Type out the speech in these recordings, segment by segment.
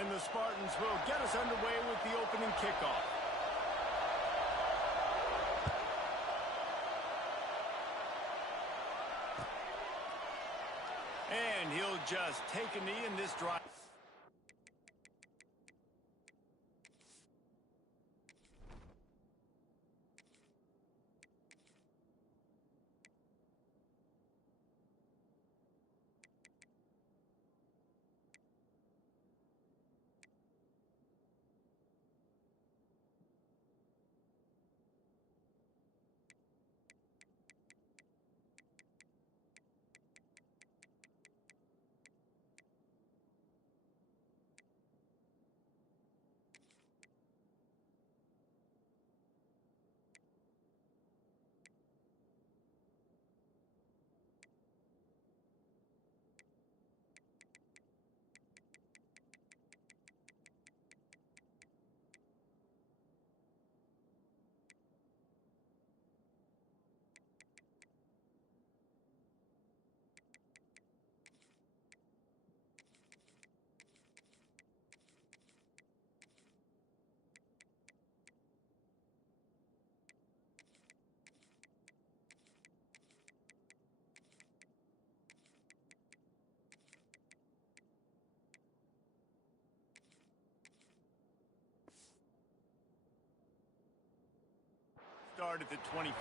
And the Spartans will get us underway with the opening kickoff. And he'll just take a knee in this drive. Start at the 25.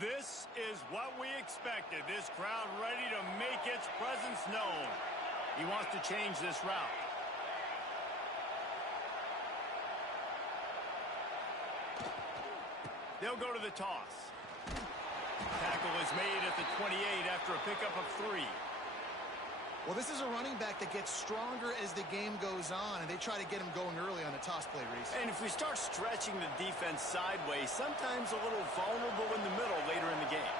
This is what we expected. This crowd ready to make its presence known. He wants to change this route. They'll go to the toss. Tackle is made at the 28 after a pickup of 3. Well, this is a running back that gets stronger as the game goes on, and they try to get him going early on the toss play, Reese. And if we start stretching the defense sideways, sometimes a little vulnerable in the middle later in the game.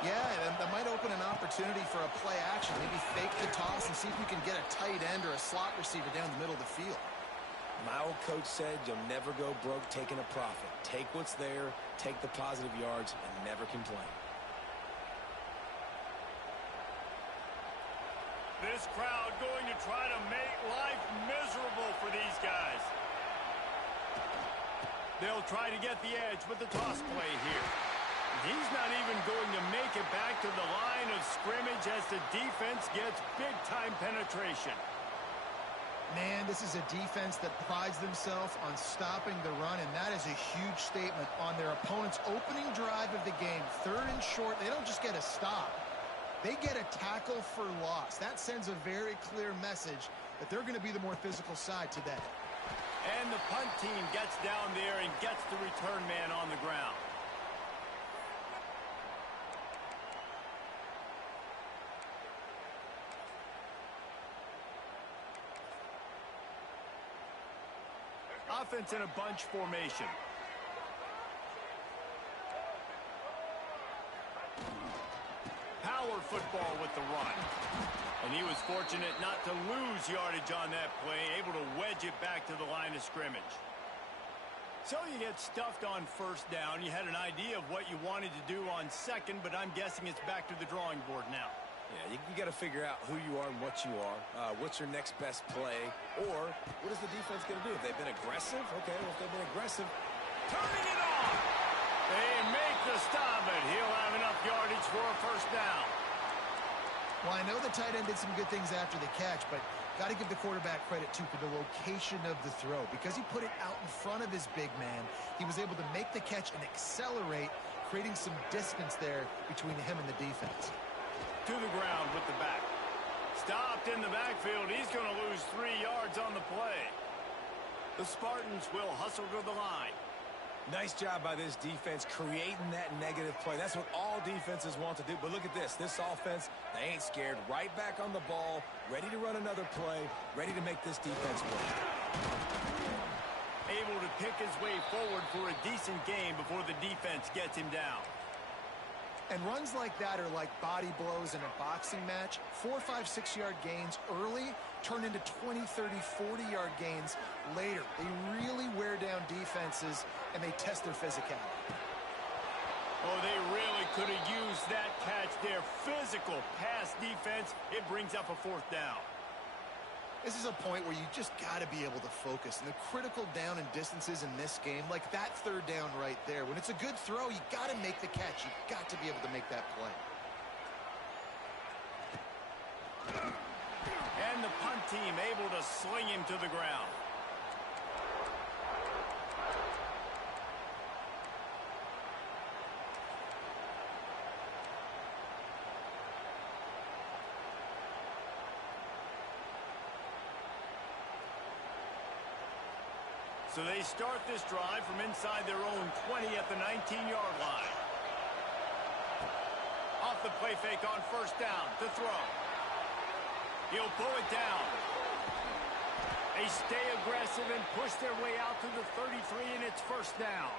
Yeah, that might open an opportunity for a play action. Maybe fake the toss and see if we can get a tight end or a slot receiver down the middle of the field. My old coach said you'll never go broke taking a profit. Take what's there, take the positive yards, and never complain. This crowd going to try to make life miserable for these guys. They'll try to get the edge with the toss play here. He's not even going to make it back to the line of scrimmage as the defense gets big-time penetration. Man, this is a defense that prides themselves on stopping the run, and that is a huge statement on their opponent's opening drive of the game. 3rd and short, they don't just get a stop. They get a tackle for loss. That sends a very clear message that they're going to be the more physical side today. And the punt team gets down there and gets the return man on the ground. Offense in a bunch formation. Power football with the run. And he was fortunate not to lose yardage on that play, able to wedge it back to the line of scrimmage. So you get stuffed on 1st down. You had an idea of what you wanted to do on 2nd, but I'm guessing it's back to the drawing board now. Yeah, you got to figure out who you are and what you are. What's your next best play? Or what is the defense going to do? If they've been aggressive, okay, well, if they've been aggressive, turning it on. They make the stop, but he'll have enough yardage for a 1st down. Well, I know the tight end did some good things after the catch, but got to give the quarterback credit, too, for the location of the throw. Because he put it out in front of his big man, he was able to make the catch and accelerate, creating some distance there between him and the defense. To the ground with the back. Stopped in the backfield. He's going to lose 3 yards on the play. The Spartans will hustle to the line. Nice job by this defense creating that negative play. That's what all defenses want to do. But look at this. This offense, they ain't scared. Right back on the ball, ready to run another play, ready to make this defense work. Able to pick his way forward for a decent game before the defense gets him down. And runs like that are like body blows in a boxing match. 4, 5, 6-yard gains early turn into 20, 30, 40-yard gains later. They really wear down defenses, and they test their physicality. Oh, they really could have used that catch there. Physical pass defense. It brings up a 4th down. This is a point where you just got to be able to focus. And the critical down and distances in this game, like that 3rd down right there, when it's a good throw, you got to make the catch. You've got to be able to make that play. And the punt team able to sling him to the ground. So they start this drive from inside their own 20 at the 19-yard line. Off the play fake on 1st down to throw. He'll pull it down. They stay aggressive and push their way out to the 33, and it's 1st down.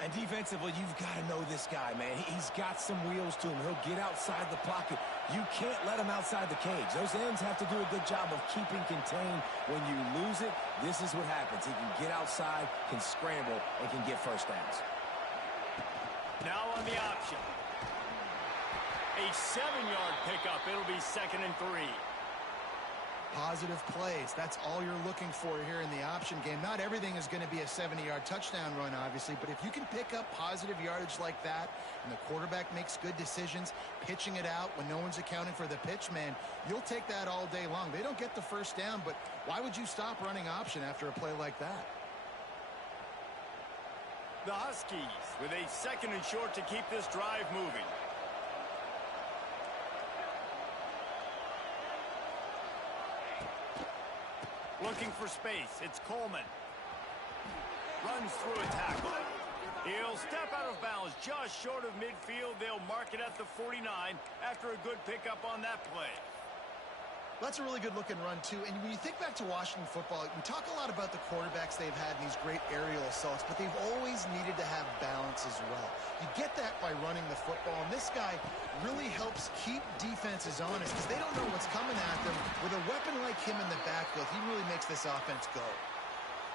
And defensively, you've got to know this guy, man. He's got some wheels to him. He'll get outside the pocket. You can't let him outside the cage. Those ends have to do a good job of keeping contained. When you lose it, this is what happens. He can get outside, can scramble, and can get 1st downs. Now on the option. A 7-yard pickup. It'll be 2nd and 3. Positive plays. That's all you're looking for here in the option game. Not everything is going to be a 70-yard touchdown run, obviously, but if you can pick up positive yardage like that and the quarterback makes good decisions, pitching it out when no one's accounting for the pitch, man, you'll take that all day long. They don't get the 1st down, but why would you stop running option after a play like that? The Huskies with a 2nd and short to keep this drive moving. Looking for space. It's Coleman. Runs through a tackle. He'll step out of bounds just short of midfield. They'll mark it at the 49 after a good pickup on that play. That's a really good-looking run, too. And when you think back to Washington football, we talk a lot about the quarterbacks they've had in these great aerial assaults, but they've always needed to have balance as well. You get that by running the football, and this guy really helps keep defenses honest because they don't know what's coming at them. With a weapon like him in the backfield, he really makes this offense go.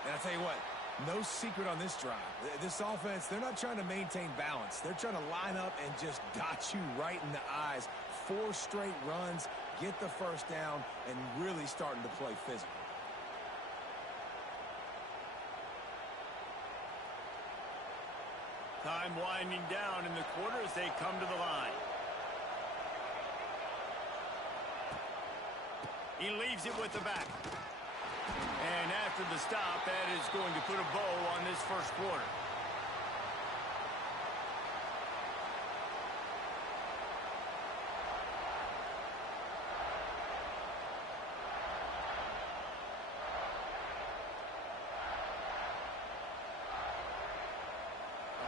And I'll tell you what, no secret on this drive. This offense, they're not trying to maintain balance. They're trying to line up and just dot you right in the eyes. 4 straight runs, get the 1st down, and really starting to play physical. Time winding down in the quarter as they come to the line. He leaves it with the back. And after the stop, that is going to put a bow on this 1st quarter.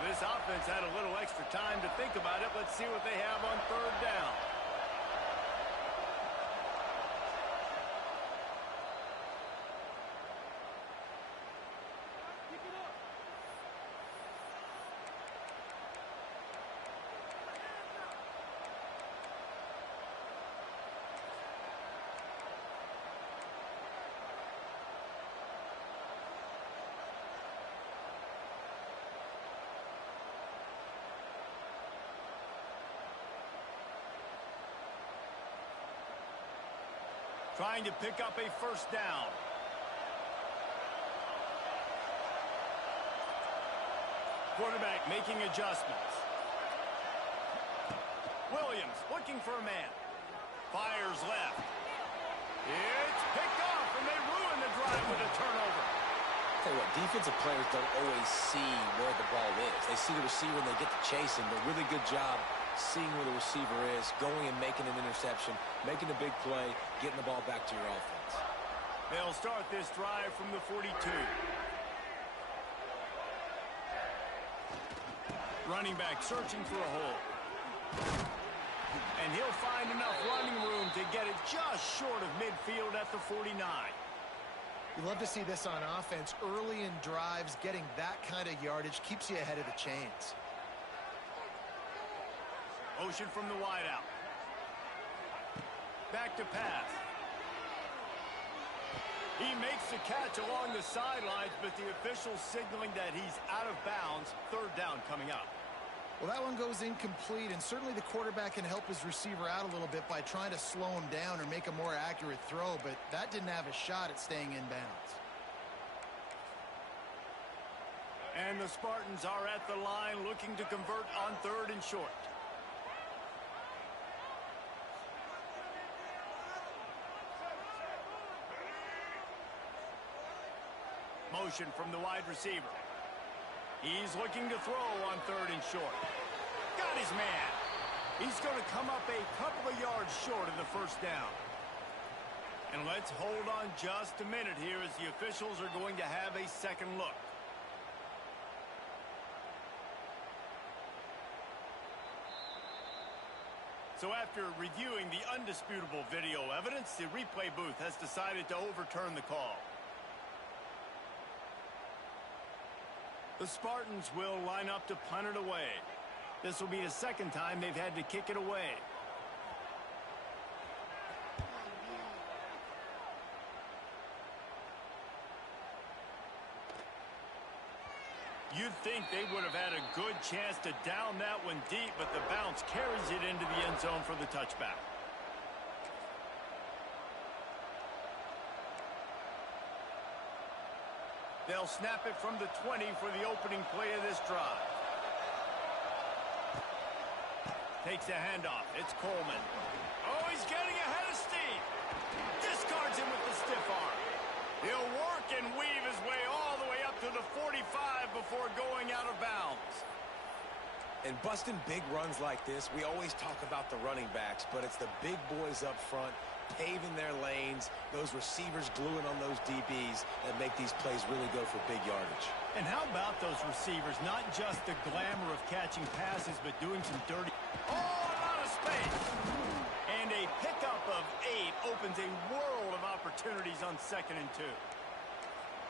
This offense had a little extra time to think about it. Let's see what they have on 3rd down. Trying to pick up a 1st down. Quarterback making adjustments. Williams looking for a man. Fires left. It's picked off, and they ruin the drive with a turnover. Tell you what, defensive players don't always see where the ball is. They see the receiver and they get to chase him. A really good job seeing where the receiver is, going and making an interception, making a big play, getting the ball back to your offense. They'll start this drive from the 42. Running back searching for a hole. And he'll find enough running room to get it just short of midfield at the 49. You love to see this on offense. Early in drives, getting that kind of yardage keeps you ahead of the chains. Motion from the wide out. Back to pass. He makes the catch along the sidelines, but the official signaling that he's out of bounds. Third down coming up. Well, that one goes incomplete, and certainly the quarterback can help his receiver out a little bit by trying to slow him down or make a more accurate throw, but that didn't have a shot at staying in bounds. And the Spartans are at the line looking to convert on 3rd and short. Motion from the wide receiver. He's looking to throw on 3rd and short. Got his man. He's going to come up a couple of yards short of the first down. And let's hold on just a minute here as the officials are going to have a second look. So after reviewing the undisputable video evidence, the replay booth has decided to overturn the call. The Spartans will line up to punt it away. This will be the second time they've had to kick it away. You'd think they would have had a good chance to down that one deep, but the bounce carries it into the end zone for the touchback. They'll snap it from the 20 for the opening play of this drive. Takes the handoff. It's Coleman. Oh, he's getting ahead of steam. Discards him with the stiff arm. He'll work and weave his way all the way up to the 45 before going out of bounds. And busting big runs like this, we always talk about the running backs, but it's the big boys up front paving their lanes, those receivers gluing on those DBs that make these plays really go for big yardage. And how about those receivers? Not just the glamour of catching passes, but doing some dirty... Oh, out of space! And a pickup of 8 opens a world of opportunities on 2nd and 2.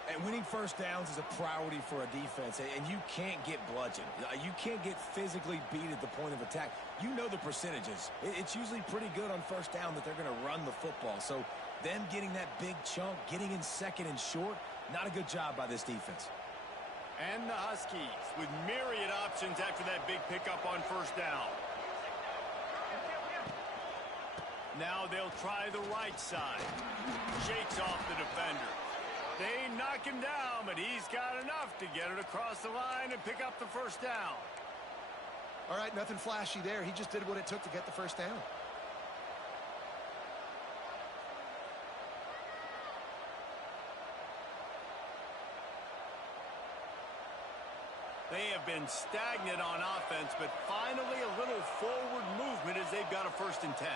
And winning first downs is a priority for a defense, and you can't get bludgeoned. You can't get physically beat at the point of attack. You know the percentages. It's usually pretty good on first down that they're going to run the football. So them getting that big chunk, getting in 2nd and short, not a good job by this defense. And the Huskies with myriad options after that big pickup on first down. Now they'll try the right side. Shakes off the defender. They knock him down, but he's got enough to get it across the line and pick up the first down. All right, nothing flashy there. He just did what it took to get the first down. They have been stagnant on offense, but finally a little forward movement as they've got a 1st and 10.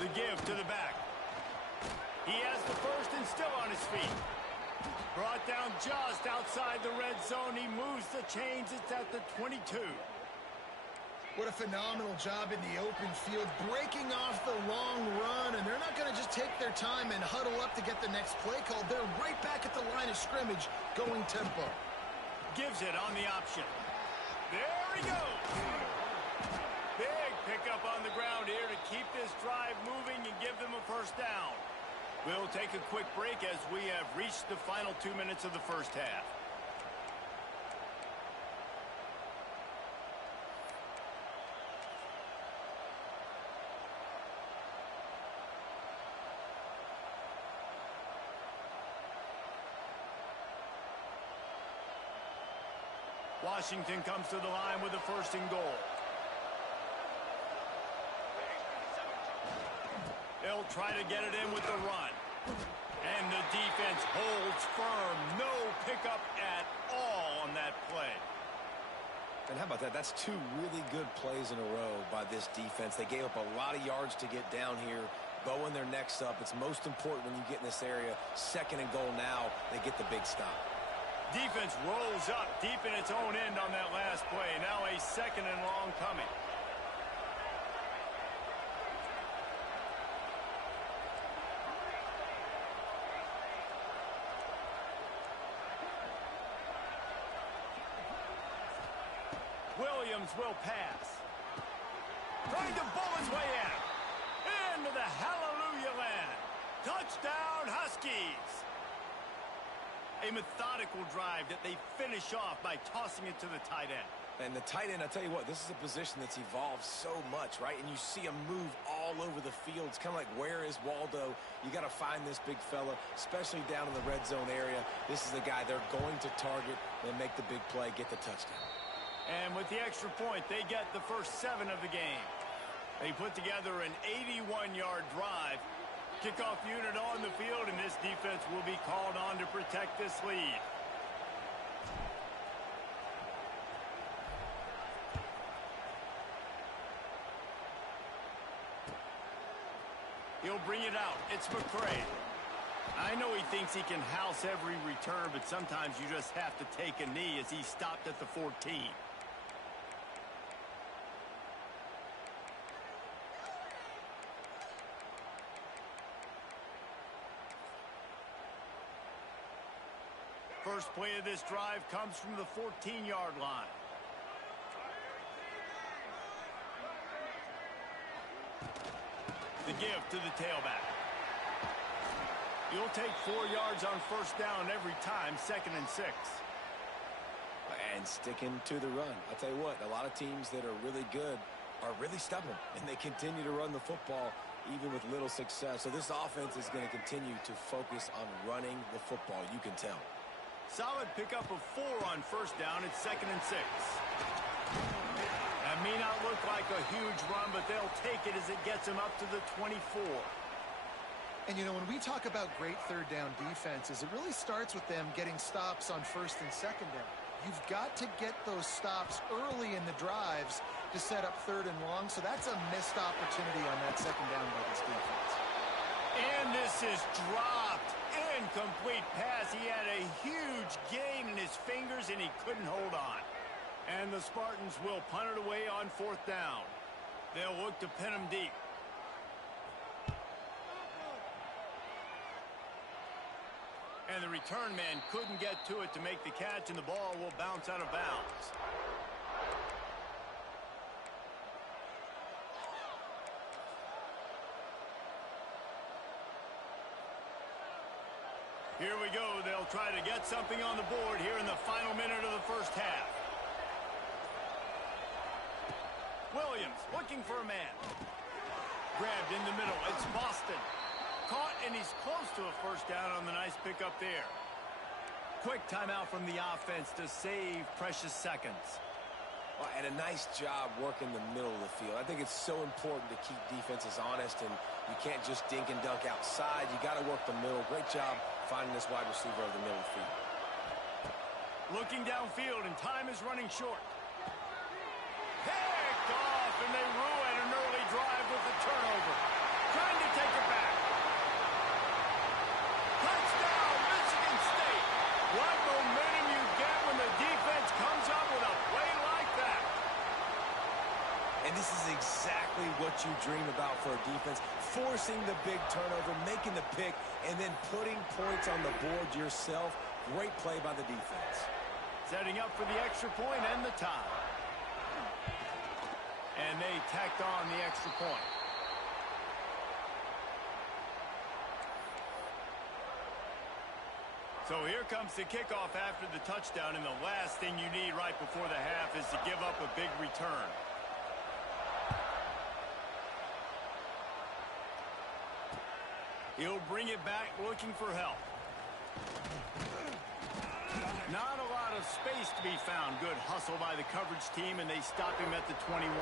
The give to the back. He has the first and still on his feet. Brought down just outside the red zone. He moves the chains. It's at the 22. What a phenomenal job in the open field, breaking off the long run, and they're not going to just take their time and huddle up to get the next play called. They're right back at the line of scrimmage, going tempo. Gives it on the option. There he goes. Big pickup on the ground here to keep this drive moving and give them a first down. We'll take a quick break as we have reached the final 2 minutes of the first half. Washington comes to the line with a 1st and goal. They'll try to get it in with the run. And the defense holds firm. No pickup at all on that play. And how about that? That's 2 really good plays in a row by this defense. They gave up a lot of yards to get down here, bowing their necks up. It's most important when you get in this area. 2nd and goal now, they get the big stop. Defense rolls up deep in its own end on that last play. Now a 2nd and long coming. Williams will pass. trying to bull his way in. Into the hallelujah land. Touchdown, Huskies. A methodical drive that they finish off by tossing it to the tight end. And the tight end, I'll tell you what, this is a position that's evolved so much, right? And you see him move all over the field. It's kind of like, where is Waldo? You got to find this big fella, especially down in the red zone area. This is the guy they're going to target and make the big play, get the touchdown. And with the extra point, they get the first 7 of the game. They put together an 81-yard drive. Kickoff unit on the field, and this defense will be called on to protect this lead. He'll bring it out. It's McCray. I know he thinks he can house every return, but sometimes you just have to take a knee as he stopped at the 14. First play of this drive comes from the 14-yard line. The give to the tailback. You'll take 4 yards on first down every time, 2nd and 6. And sticking to the run. I'll tell you what, a lot of teams that are really good are really stubborn, and they continue to run the football even with little success. So this offense is going to continue to focus on running the football, you can tell. Solid pickup of 4 on first down. It's 2nd and 6. That may not look like a huge run, but they'll take it as it gets them up to the 24. And, you know, when we talk about great third down defenses, it really starts with them getting stops on first and second down. You've got to get those stops early in the drives to set up 3rd and long, so that's a missed opportunity on that second down by this defense. And this is dropped. Incomplete pass. He had a huge gain in his fingers, and he couldn't hold on. And the Spartans will punt it away on 4th down. They'll look to pin him deep. And the return man couldn't get to it to make the catch, and the ball will bounce out of bounds. Here we go. They'll try to get something on the board here in the final minute of the first half. Williams looking for a man. Grabbed in the middle. It's Boston. Caught, and he's close to a first down on the nice pickup there. Quick timeout from the offense to save precious seconds. Well, and a nice job working the middle of the field. I think it's so important to keep defenses honest, and you can't just dink and dunk outside. You got to work the middle. Great job finding this wide receiver over the middle of the field. Looking downfield, and time is running short. Picked off, and they ruin an early drive with the turnover. Trying to take it back. Touchdown, Michigan State. What momentum you get when the defense comes up with a play like that. And this is exactly what you dream about for a defense. Forcing the big turnover, making the pick, and then putting points on the board yourself. Great play by the defense. Setting up for the extra point and the tie. And they tacked on the extra point. So here comes the kickoff after the touchdown, and the last thing you need right before the half is to give up a big return. He'll bring it back looking for help. Not a lot of space to be found. Good hustle by the coverage team, and they stop him at the 21.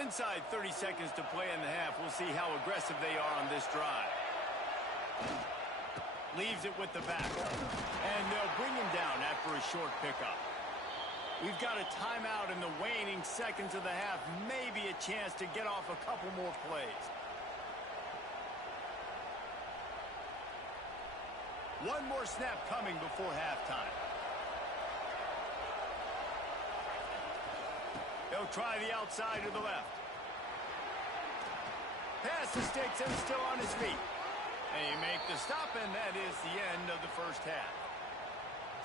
Inside 30 seconds to play in the half. We'll see how aggressive they are on this drive. Leaves it with the back. And they'll bring him down after a short pickup. We've got a timeout in the waning seconds of the half. Maybe a chance to get off a couple more plays. One more snap coming before halftime. They'll try the outside to the left. Past the sticks and still on his feet. And you make the stop, and that is the end of the first half.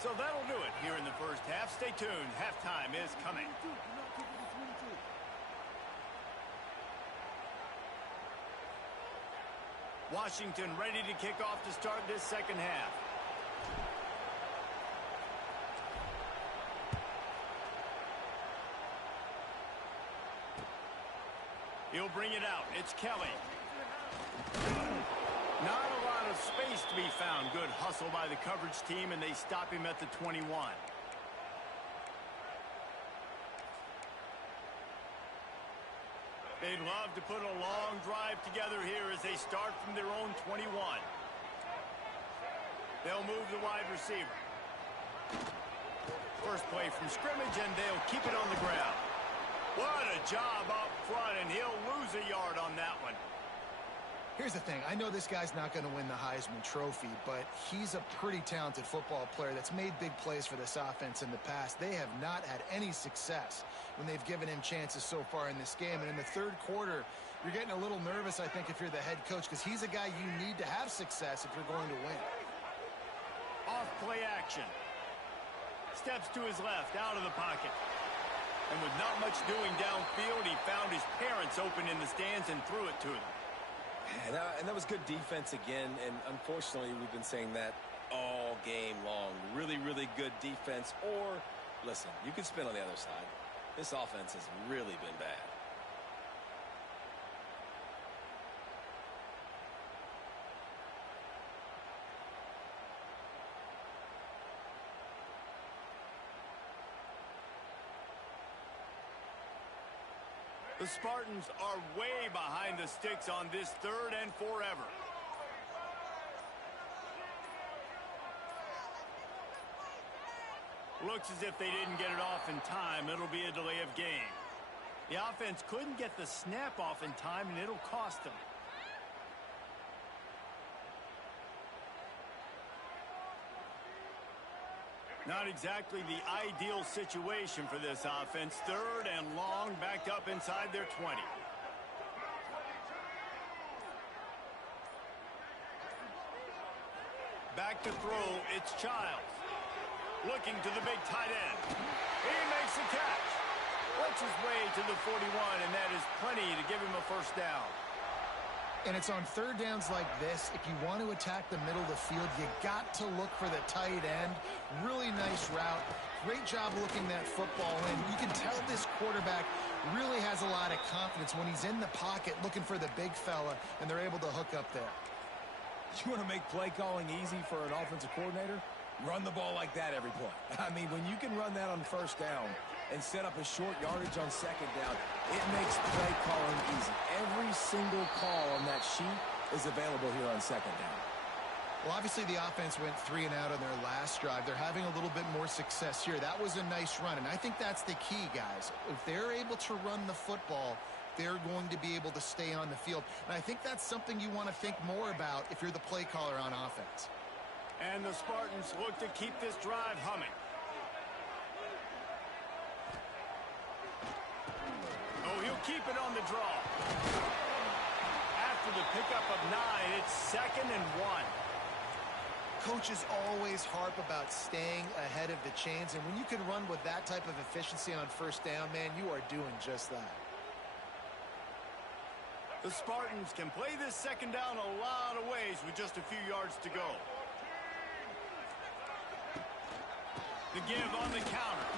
So that'll do it here in the first half. Stay tuned. Halftime is coming. Washington ready to kick off to start this second half. He'll bring it out. It's Kelly. Not a lot of space to be found. Good hustle by the coverage team, and they stop him at the 21. They'd love to put a long drive together here as they start from their own 21. They'll move the wide receiver. First play from scrimmage, and they'll keep it on the ground. What a job up front, and he'll lose a yard on that one. Here's the thing. I know this guy's not going to win the Heisman Trophy, but he's a pretty talented football player that's made big plays for this offense in the past. They have not had any success when they've given him chances so far in this game. And in the third quarter, you're getting a little nervous, I think, if you're the head coach, because he's a guy you need to have success if you're going to win. Off play action. Steps to his left, out of the pocket. And with not much doing downfield, he found his parents open in the stands and threw it to them. And that was good defense again, and unfortunately, we've been saying that all game long. Really, really good defense. Or, listen, you can spin on the other side. This offense has really been bad. The Spartans are way behind the sticks on this third and forever. Looks as if they didn't get it off in time. It'll be a delay of game. The offense couldn't get the snap off in time, and it'll cost them. Not exactly the ideal situation for this offense. Third and long, backed up inside their 20. Back to throw, it's Childs. Looking to the big tight end. He makes the catch. Works his way to the 41, and that is plenty to give him a first down. And it's on third downs like this. If you want to attack the middle of the field, you got to look for the tight end. Really nice route. Great job looking that football in. You can tell this quarterback really has a lot of confidence when he's in the pocket looking for the big fella, and they're able to hook up there. You want to make play calling easy for an offensive coordinator? Run the ball like that every play. I mean, when you can run that on first down and set up a short yardage on second down, it makes play calling easy. Every single call on that sheet is available here on second down. Well, obviously the offense went 3 and out on their last drive. They're having a little bit more success here. That was a nice run, and I think that's the key, guys. If they're able to run the football, they're going to be able to stay on the field. And I think that's something you want to think more about if you're the play caller on offense. And the Spartans look to keep this drive humming. Oh, he'll keep it on the draw. After the pickup of 9, it's 2nd and 1. Coaches always harp about staying ahead of the chains, and when you can run with that type of efficiency on first down, man, you are doing just that. The Spartans can play this second down a lot of ways with just a few yards to go. The give on the counter.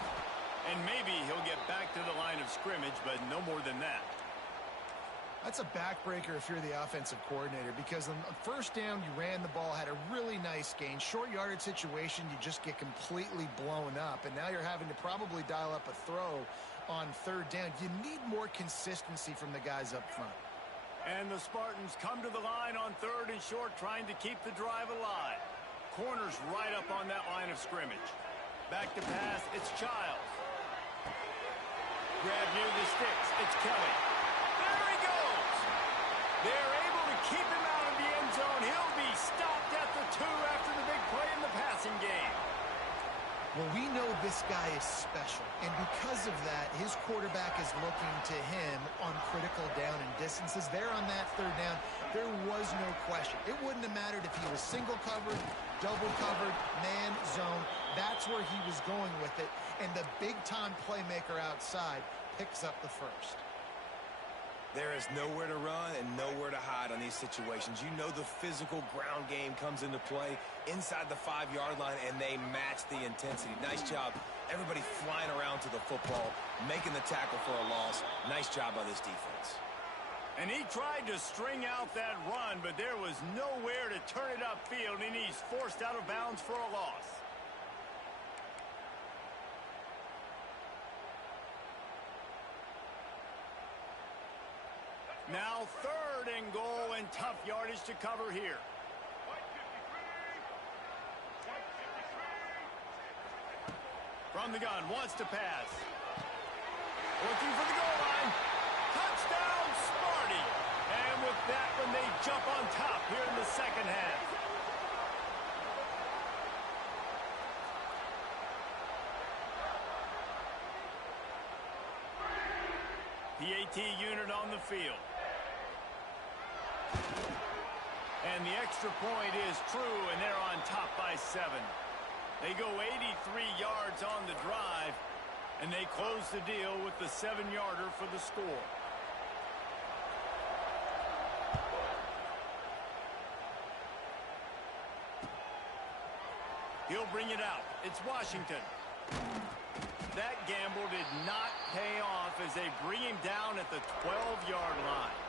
And maybe he'll get back to the line of scrimmage, but no more than that. That's a backbreaker if you're the offensive coordinator, because on first down, you ran the ball, had a really nice gain. Short yardage situation, you just get completely blown up, and now you're having to probably dial up a throw on third down. You need more consistency from the guys up front. And the Spartans come to the line on third and short, trying to keep the drive alive. Corners right up on that line of scrimmage. Back to pass, it's Childs. Grab near the sticks, it's Kelly. There he goes! They're able to keep him out of the end zone. He'll be stopped at the 2 after the big play in the passing game. Well, we know this guy is special, and because of that, his quarterback is looking to him on critical down and distances. There on that third down, there was no question. It wouldn't have mattered if he was single covered, double covered, man, zone. That's where he was going with it, and the big-time playmaker outside picks up the first. There is nowhere to run and nowhere to hide on these situations. You know the physical ground game comes into play inside the 5-yard line, and they match the intensity. Nice job. Everybody flying around to the football, making the tackle for a loss. Nice job by this defense. And he tried to string out that run, but there was nowhere to turn it upfield, and he's forced out of bounds for a loss. Now 3rd and goal, and tough yardage to cover here. From the gun, wants to pass. Looking for the goal line. Touchdown, Sparty. And with that one, they jump on top here in the second half. PAT unit on the field. And the extra point is true, and they're on top by 7. They go 83 yards on the drive, and they close the deal with the 7-yarder for the score. He'll bring it out. It's Washington. That gamble did not pay off as they bring him down at the 12-yard line.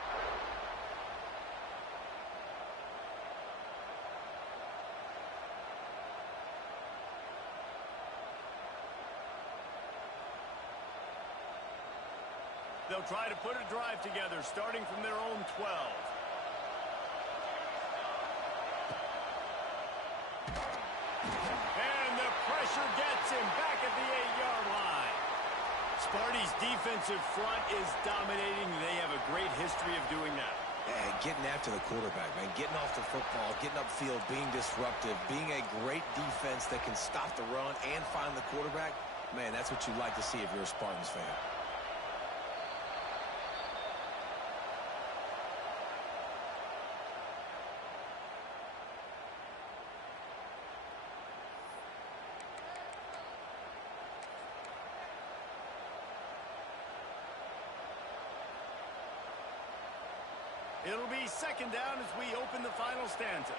They'll try to put a drive together, starting from their own 12. And the pressure gets him back at the 8-yard line. Sparty's defensive front is dominating. They have a great history of doing that. Yeah, getting after the quarterback, man. Getting off the football, getting upfield, being disruptive, being a great defense that can stop the run and find the quarterback. Man, that's what you like to see if you're a Spartans fan. It'll be second down as we open the final stanza.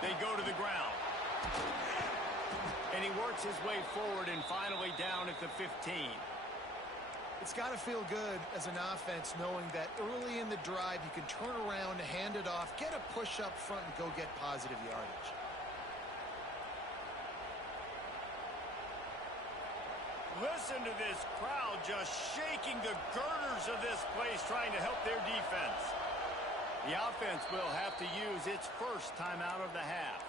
They go to the ground. And he works his way forward and finally down at the 15. It's got to feel good as an offense knowing that early in the drive you can turn around, hand it off, get a push up front, and go get positive yardage. Listen to this crowd just shaking the girders of this place, trying to help their defense. The offense will have to use its first timeout of the half.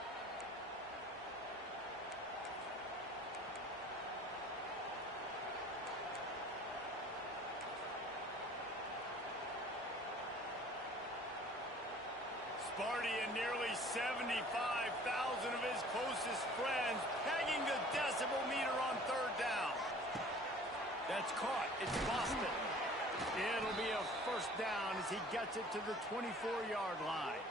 Sparty and nearly 75,000 of his closest friends pegging the decibel meter on 3rd down. That's caught. It's Boston. It'll be a first down as he gets it to the 24-yard line.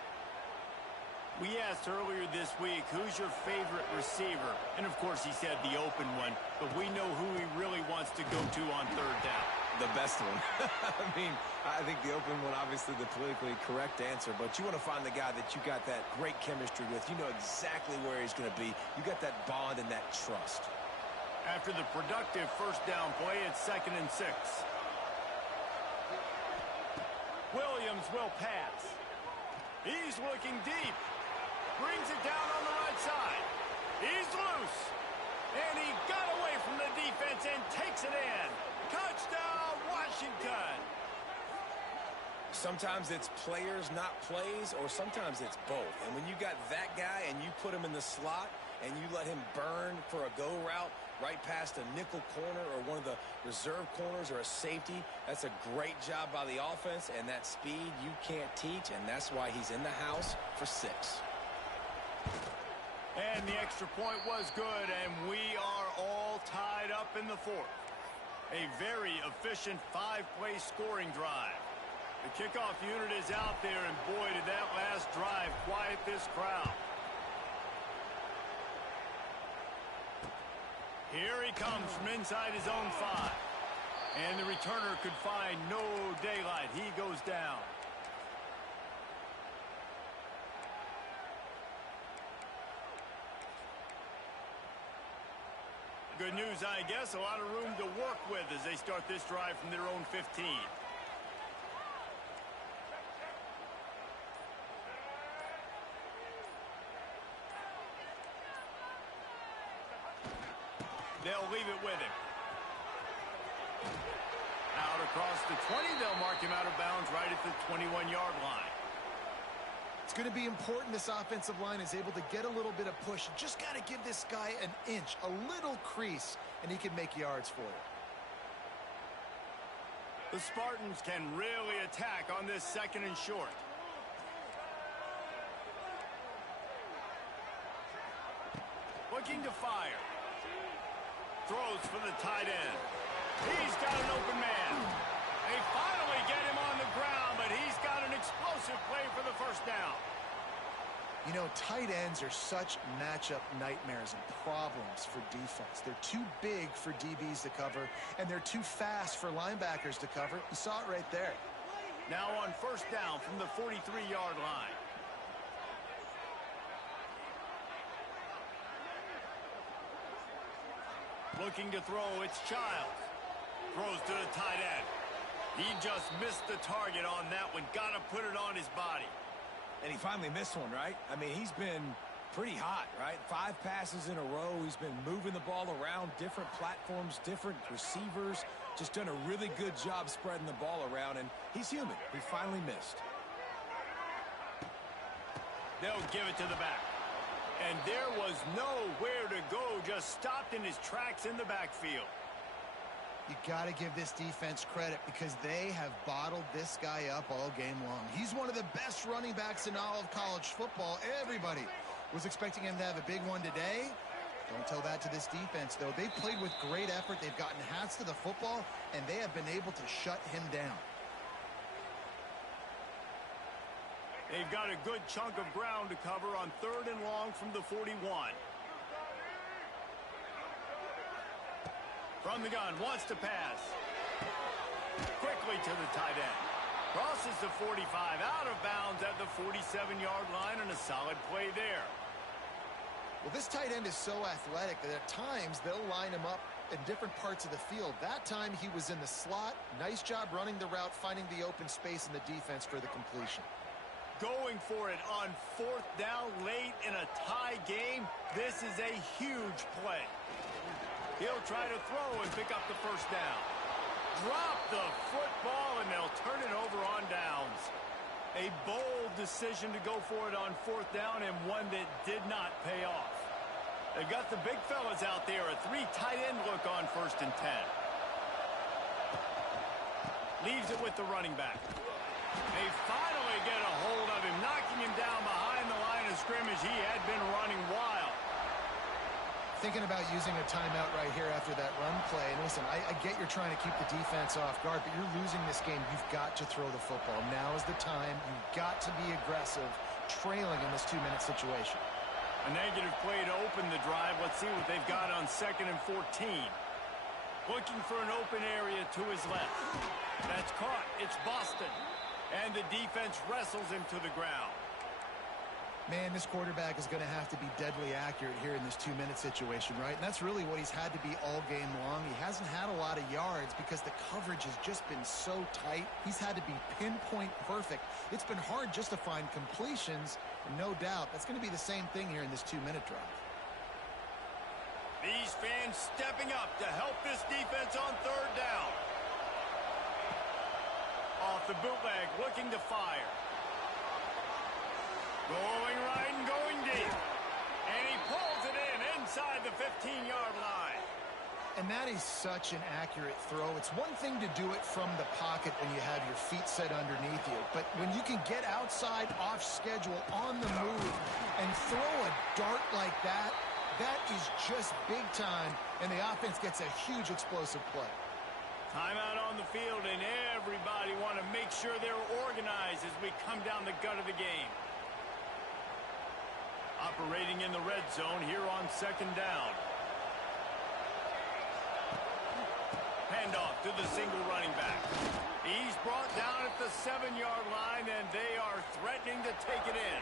We asked earlier this week, who's your favorite receiver? And, of course, he said the open one, but we know who he really wants to go to on 3rd down. The best one. I mean, I think the open one, obviously the politically correct answer, but you want to find the guy that you got that great chemistry with. You know exactly where he's going to be. You got that bond and that trust. After the productive first down play, it's 2nd and 6. Williams will pass. He's looking deep. Brings it down on the right side. He's loose. And he got away from the defense and takes it in. Touchdown, Washington. Sometimes it's players, not plays, or sometimes it's both. And when you got that guy and you put him in the slot and you let him burn for a go route right past a nickel corner or one of the reserve corners or a safety, that's a great job by the offense, and that speed you can't teach, and that's why he's in the house for 6. And the extra point was good, and we are all tied up in the fourth. A very efficient five-play scoring drive. The kickoff unit is out there, and boy, did that last drive quiet this crowd. Here he comes from inside his own 5. And the returner could find no daylight. He goes down. Good news, I guess. A lot of room to work with as they start this drive from their own 15. They'll leave it with him. Out across the 20, they'll mark him out of bounds right at the 21-yard line. It's going to be important this offensive line is able to get a little bit of push. You just got to give this guy an inch, a little crease, and he can make yards for you. The Spartans can really attack on this second and short. Looking to fire. Throws for the tight end. He's got an open man. They finally get him on the ground, but he's got an explosive play for the first down. You know, tight ends are such matchup nightmares and problems for defense. They're too big for DBs to cover, and they're too fast for linebackers to cover. You saw it right there. Now on first down from the 43-yard line. Looking to throw, it's Childs. Throws to the tight end. He just missed the target on that one. Got to put it on his body. And he finally missed one, right? I mean, he's been pretty hot, right? 5 passes in a row. He's been moving the ball around, different platforms, different receivers. Just done a really good job spreading the ball around, and he's human. He finally missed. They'll give it to the back. And there was nowhere to go, just stopped in his tracks in the backfield. You got to give this defense credit because they have bottled this guy up all game long. He's one of the best running backs in all of college football. Everybody was expecting him to have a big one today. Don't tell that to this defense, though. They played with great effort. They've gotten hats to the football, and they have been able to shut him down. They've got a good chunk of ground to cover on 3rd and long from the 41. From the gun, wants to pass. Quickly to the tight end. Crosses the 45, out of bounds at the 47-yard line, and a solid play there. Well, this tight end is so athletic that at times they'll line him up in different parts of the field. That time he was in the slot. Nice job running the route, finding the open space in the defense for the completion. Going for it on 4th down late in a tie game. This is a huge play. He'll try to throw and pick up the first down. Drop the football, and they'll turn it over on downs. A bold decision to go for it on 4th down, and one that did not pay off. They've got the big fellas out there. A 3 tight end look on 1st and 10. Leaves it with the running back. They finally get a hold of him, knocking him down behind the line of scrimmage. He had been running wild. Thinking about using a timeout right here after that run play. And listen, I get you're trying to keep the defense off guard, but you're losing this game. You've got to throw the football. Now is the time. You've got to be aggressive, trailing in this 2-minute situation. A negative play to open the drive. Let's see what they've got on 2nd and 14. Looking for an open area to his left. That's caught. It's Boston. And the defense wrestles him to the ground. Man, this quarterback is going to have to be deadly accurate here in this 2-minute situation, right? And that's really what he's had to be all game long. He hasn't had a lot of yards because the coverage has just been so tight. He's had to be pinpoint perfect. It's been hard just to find completions, and no doubt that's going to be the same thing here in this 2-minute drive. These fans stepping up to help this defense on 3rd down. Off the bootleg, looking to fire. Going right and going deep. And he pulls it in inside the 15-yard line. And that is such an accurate throw. It's one thing to do it from the pocket when you have your feet set underneath you, but when you can get outside, off schedule, on the move, and throw a dart like that, that is just big time, and the offense gets a huge explosive play. Timeout on the field, and everybody want to make sure they're organized as we come down the gut of the game. Operating in the red zone here on second down. Handoff to the single running back. He's brought down at the 7-yard line, and they are threatening to take it in.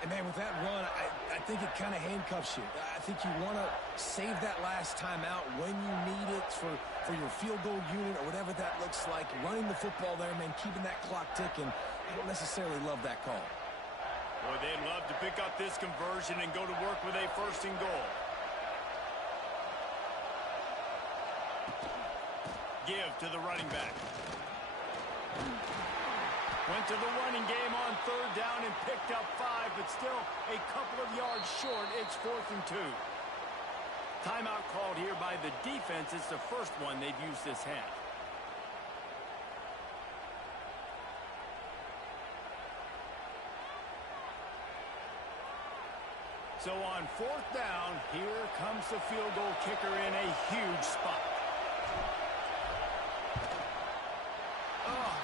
And, man, with that run, I think it kind of handcuffs you. I think you want to save that last time out when you need it for your field goal unit or whatever that looks like. Running the football there, man, keeping that clock ticking. I don't necessarily love that call. Boy, they'd love to pick up this conversion and go to work with a 1st and goal. Give to the running back. Went to the running game on 3rd down and picked up 5, but still a couple of yards short. It's 4th and 2. Timeout called here by the defense. It's the first one they've used this half. So on 4th down, here comes the field goal kicker in a huge spot.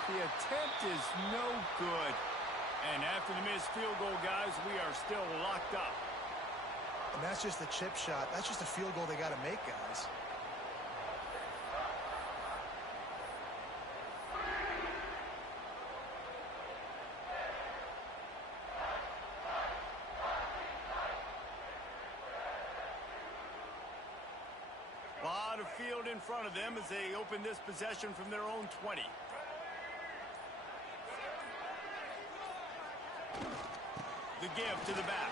The attempt is no good. And after the missed field goal, guys, we are still locked up. And that's just a chip shot. That's just a field goal they got to make, guys. A lot of field in front of them as they open this possession from their own 20. The give to the back.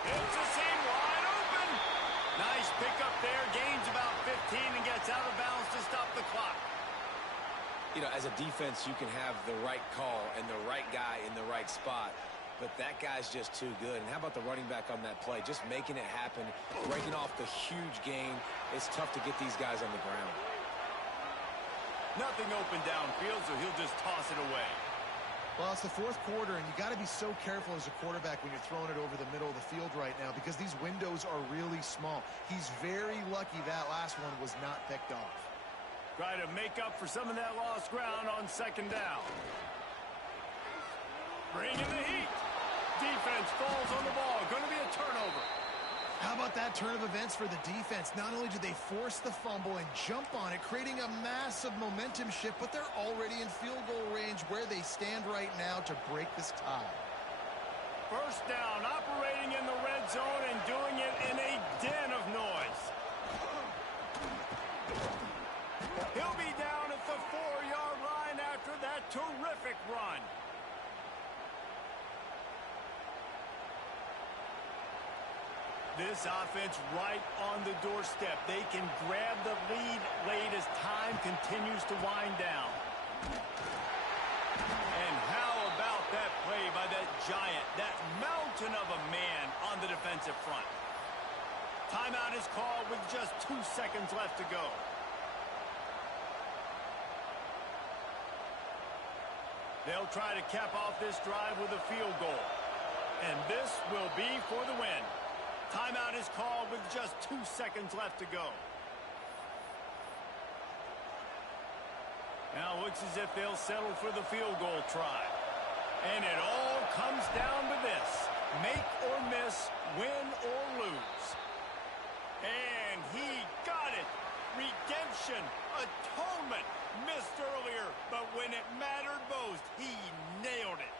It's a seam wide open. Nice pickup there. Gains about 15 and gets out of bounds to stop the clock. You know, as a defense, you can have the right call and the right guy in the right spot, but that guy's just too good. And how about the running back on that play? Just making it happen, breaking off the huge gain. It's tough to get these guys on the ground. Nothing open downfield, so he'll just toss it away. Well, it's the 4th quarter, and you got to be so careful as a quarterback when you're throwing it over the middle of the field right now because these windows are really small. He's very lucky that last one was not picked off. Try to make up for some of that lost ground on 2nd down. Bring in the heat. Defense falls on the ball. Going to be a turnover. How about that turn of events for the defense? Not only do they force the fumble and jump on it, creating a massive momentum shift, but they're already in field goal range where they stand right now to break this tie. 1st down, operating in the red zone and doing it in a den of noise. He'll be down at the 4-yard line after that terrific run. This offense right on the doorstep. They can grab the lead late as time continues to wind down. And how about that play by that giant, that mountain of a man on the defensive front? Timeout is called with just 2 seconds left to go. They'll try to cap off this drive with a field goal. And this will be for the win. Timeout is called with just 2 seconds left to go. Now looks as if they'll settle for the field goal try. And it all comes down to this. Make or miss, win or lose. And he got it. Redemption, atonement. Missed earlier, but when it mattered most, he nailed it.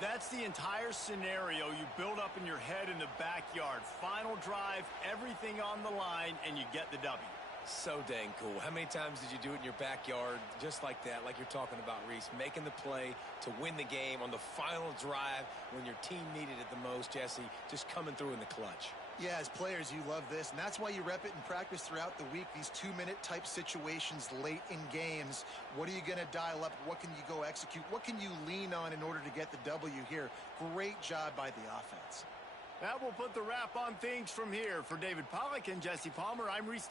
That's the entire scenario you build up in your head in the backyard. Final drive, everything on the line, and you get the W. So dang cool. How many times did you do it in your backyard just like that, like you're talking about, Reese? Making the play to win the game on the final drive when your team needed it the most, Jesse, just coming through in the clutch. Yeah, as players, you love this, and that's why you rep it in practice throughout the week, these 2-minute type situations late in games. What are you going to dial up? What can you go execute? What can you lean on in order to get the W here? Great job by the offense. That will put the wrap on things from here. For David Pollack and Jesse Palmer, I'm Reese.